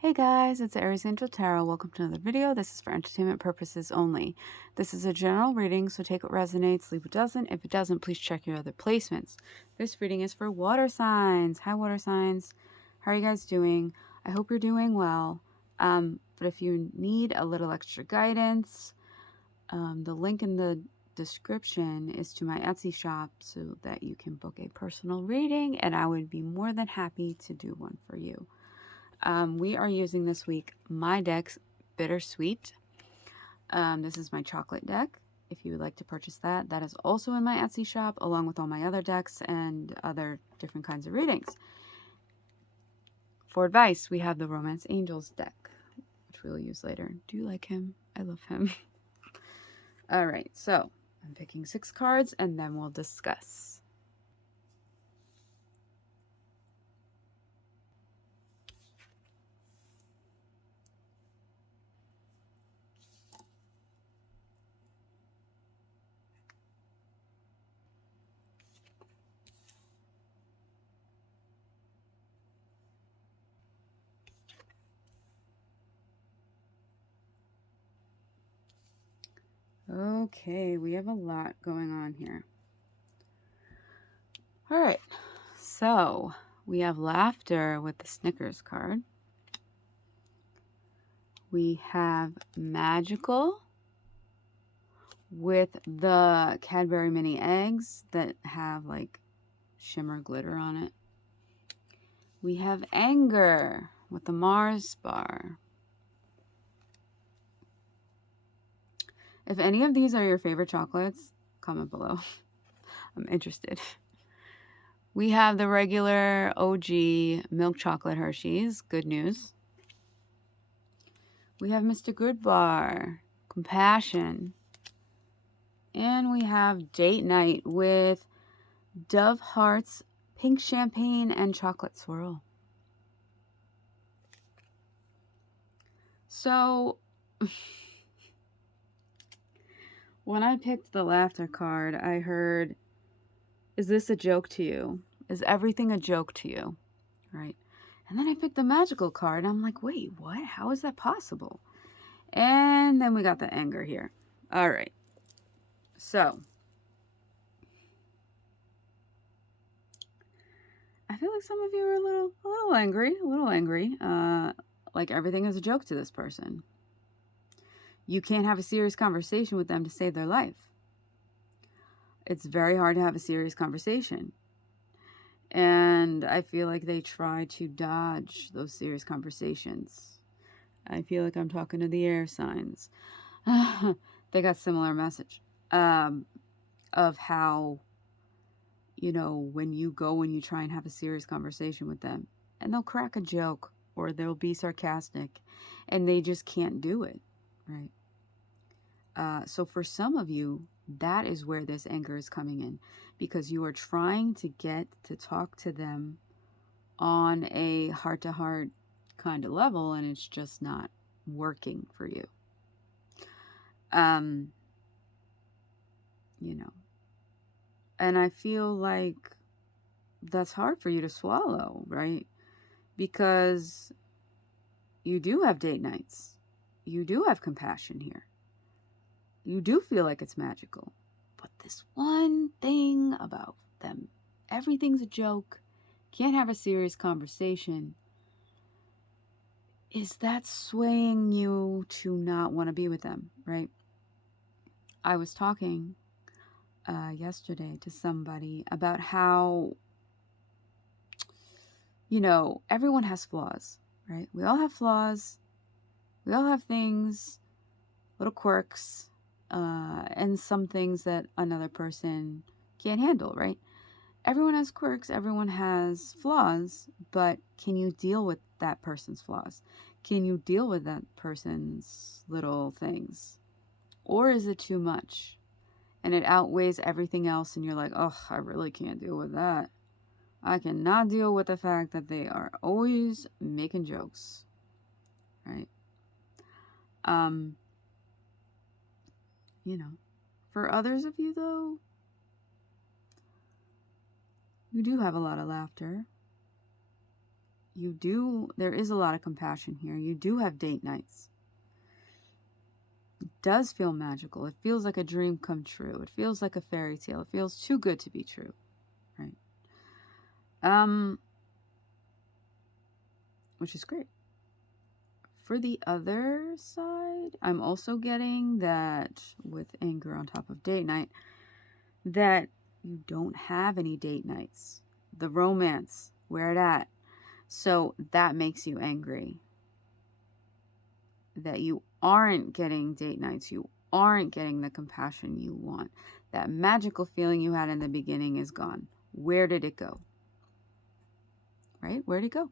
Hey guys, it's Untitled Tarot. Welcome to another video. This is for entertainment purposes only. This is a general reading, so take what resonates, leave what doesn't. If it doesn't, please check your other placements. This reading is for water signs. Hi water signs. How are you guys doing? I hope you're doing well. But if you need a little extra guidance, the link in the description is to my Etsy shop so that you can book a personal reading, and I would be more than happy to do one for you. We are using this week my deck's Bittersweet. This is my chocolate deck. If you would like to purchase that, that is also in my Etsy shop, along with all my other decks and other different kinds of readings. For advice, we have the Romance Angels deck, which we will use later. Do you like him? I love him. All right, so I'm picking 6 cards and then we'll discuss. Okay, we have a lot going on here. All right, so we have laughter with the Snickers card. We have magical with the Cadbury mini eggs that have like shimmer glitter on it. We have anger with the Mars bar. If any of these are your favorite chocolates, comment below. I'm interested. We have the regular OG milk chocolate Hershey's. Good news. We have Mr. Goodbar, compassion. And we have date night with Dove Hearts, pink champagne, and chocolate swirl. So, when I picked the laughter card, I heard, is this a joke to you? Is everything a joke to you? Right? And then I picked the magical card, and I'm like, wait, what? How is that possible? And then we got the anger here. All right. So, I feel like some of you are a little angry. Like everything is a joke to this person. You can't have a serious conversation with them to save their life. It's very hard to have a serious conversation. And I feel like they try to dodge those serious conversations. I feel like I'm talking to the air signs. They got similar message of how, you know, when you try and have a serious conversation with them, and they'll crack a joke or they'll be sarcastic and they just can't do it, right? So for some of you, that is where this anger is coming in, because you are trying to get to talk to them on a heart-to-heart kind of level, and it's just not working for you. You know, and I feel like that's hard for you to swallow, right? Because you do have date nights. You do have compassion here. You do feel like it's magical. But this one thing about them, everything's a joke, can't have a serious conversation, is that swaying you to not want to be with them, right? I was talking yesterday to somebody about how, you know, everyone has flaws, right? We all have flaws. We all have things, little quirks, and some things that another person can't handle, right? Everyone has quirks, everyone has flaws, but can you deal with that person's flaws? Can you deal with that person's little things? Or is it too much? And it outweighs everything else, and you're like, oh, I really can't deal with that. I cannot deal with the fact that they are always making jokes, right? You know, for others of you, though, you do have a lot of laughter. there is a lot of compassion here. You do have date nights. It does feel magical. It feels like a dream come true. It feels like a fairy tale. It feels too good to be true, right? Which is great. For the other side, I'm also getting that with anger on top of date night, that you don't have any date nights. The romance, where it at? So that makes you angry. That you aren't getting date nights. You aren't getting the compassion you want. That magical feeling you had in the beginning is gone. Where did it go? Right? Where'd it go?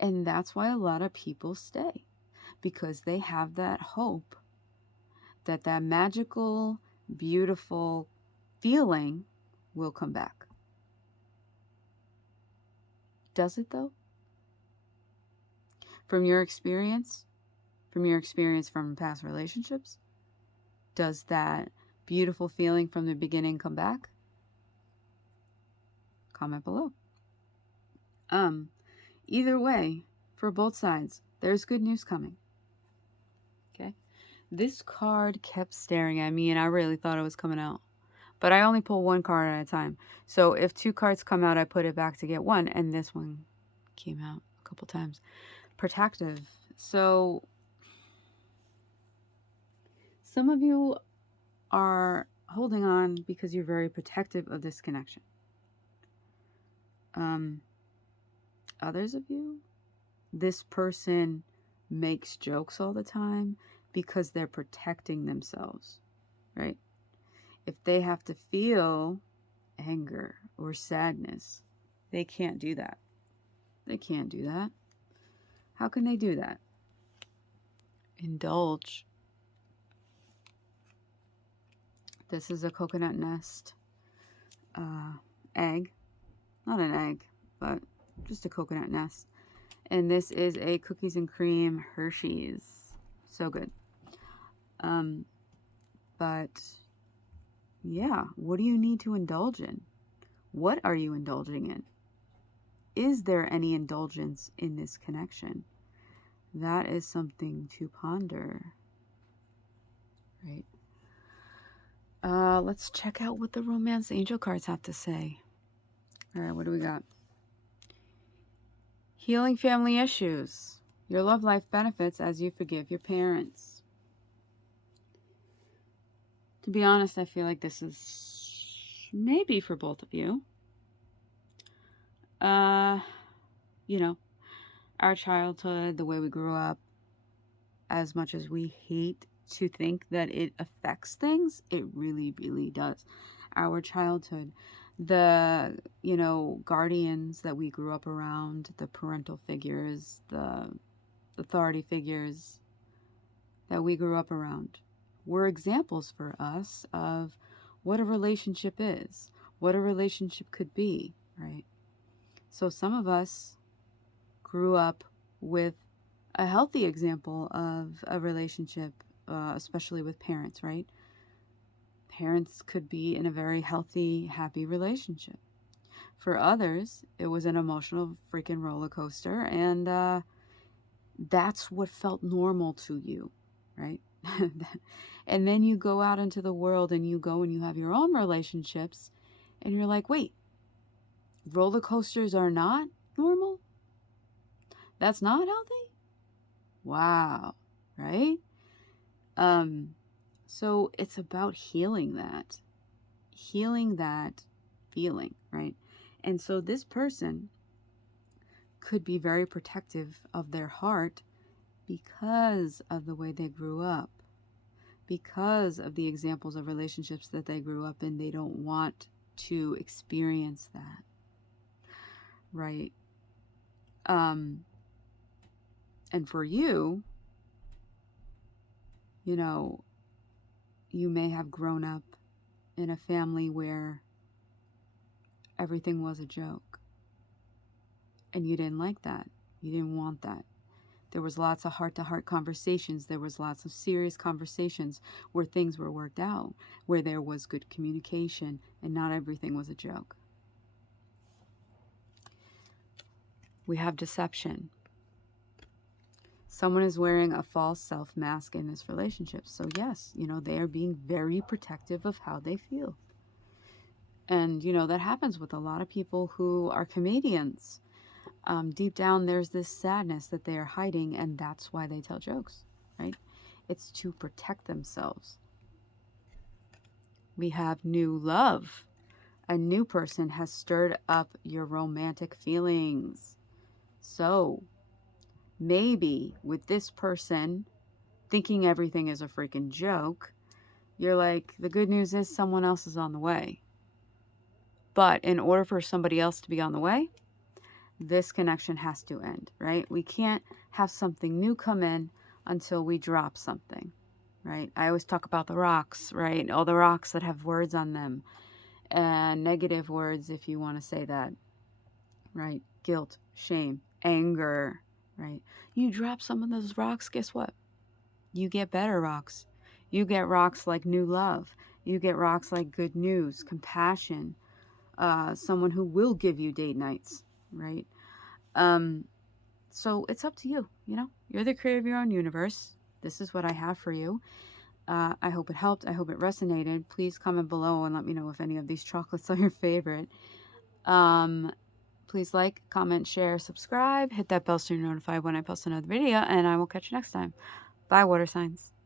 And that's why a lot of people stay. Because they have that hope that that magical, beautiful feeling will come back. Does it though? From your experience from past relationships, does that beautiful feeling from the beginning come back? Comment below. Either way, for both sides, there's good news coming. Okay? This card kept staring at me and I really thought it was coming out. But I only pull one card at a time. So if two cards come out, I put it back to get one. And this one came out a couple times. Protective. So some of you are holding on because you're very protective of this connection. Others of you, this person makes jokes all the time because they're protecting themselves, right? If they have to feel anger or sadness, they can't do that. They can't do that. How can they do that? Indulge. This is a coconut nest egg. Not an egg, but just a coconut nest. And this is a cookies and cream Hershey's. So good. But yeah, what do you need to indulge in? What are you indulging in? Is there any indulgence in this connection? That is something to ponder. Right? Let's check out what the romance angel cards have to say. All right, what do we got? Healing family issues. Your love life benefits as you forgive your parents. To be honest, I feel like this is maybe for both of you. You know, our childhood, the way we grew up, as much as we hate to think that it affects things, it really, really does. Our childhood, the, guardians that we grew up around, the parental figures, the authority figures that we grew up around were examples for us of what a relationship is, what a relationship could be, right? So some of us grew up with a healthy example of a relationship, especially with parents, right? Parents could be in a very healthy, happy relationship. For others, it was an emotional freaking roller coaster, and that's what felt normal to you, right? And then you go out into the world and you go and you have your own relationships, and you're like, wait, roller coasters are not normal? That's not healthy? Wow, right? So it's about healing that feeling, right? And so this person could be very protective of their heart because of the way they grew up, because of the examples of relationships that they grew up in. They don't want to experience that, right? And for you, you may have grown up in a family where everything was a joke, and you didn't like that. You didn't want that. There was lots of heart-to-heart conversations. There was lots of serious conversations where things were worked out, where there was good communication, and not everything was a joke. We have deception. Someone is wearing a false self mask in this relationship. So yes, they are being very protective of how they feel. And, that happens with a lot of people who are comedians. Deep down, there's this sadness that they are hiding, and that's why they tell jokes, right? It's to protect themselves. We have new love. A new person has stirred up your romantic feelings. So, maybe with this person thinking everything is a freaking joke, you're like, the good news is someone else is on the way. But in order for somebody else to be on the way, this connection has to end, right? We can't have something new come in until we drop something, right? I always talk about the rocks, right? All the rocks that have words on them, and negative words, if you want to say that, right? Guilt, shame, anger, right? You drop some of those rocks, guess what? You get better rocks. You get rocks like new love. You get rocks like good news, compassion, someone who will give you date nights, right? So it's up to you. You're the creator of your own universe. This is what I have for you. I hope it helped. I hope it resonated. Please comment below and let me know if any of these chocolates are your favorite. Please like, comment, share, subscribe. Hit that bell so you're notified when I post another video, and I will catch you next time. Bye, water signs.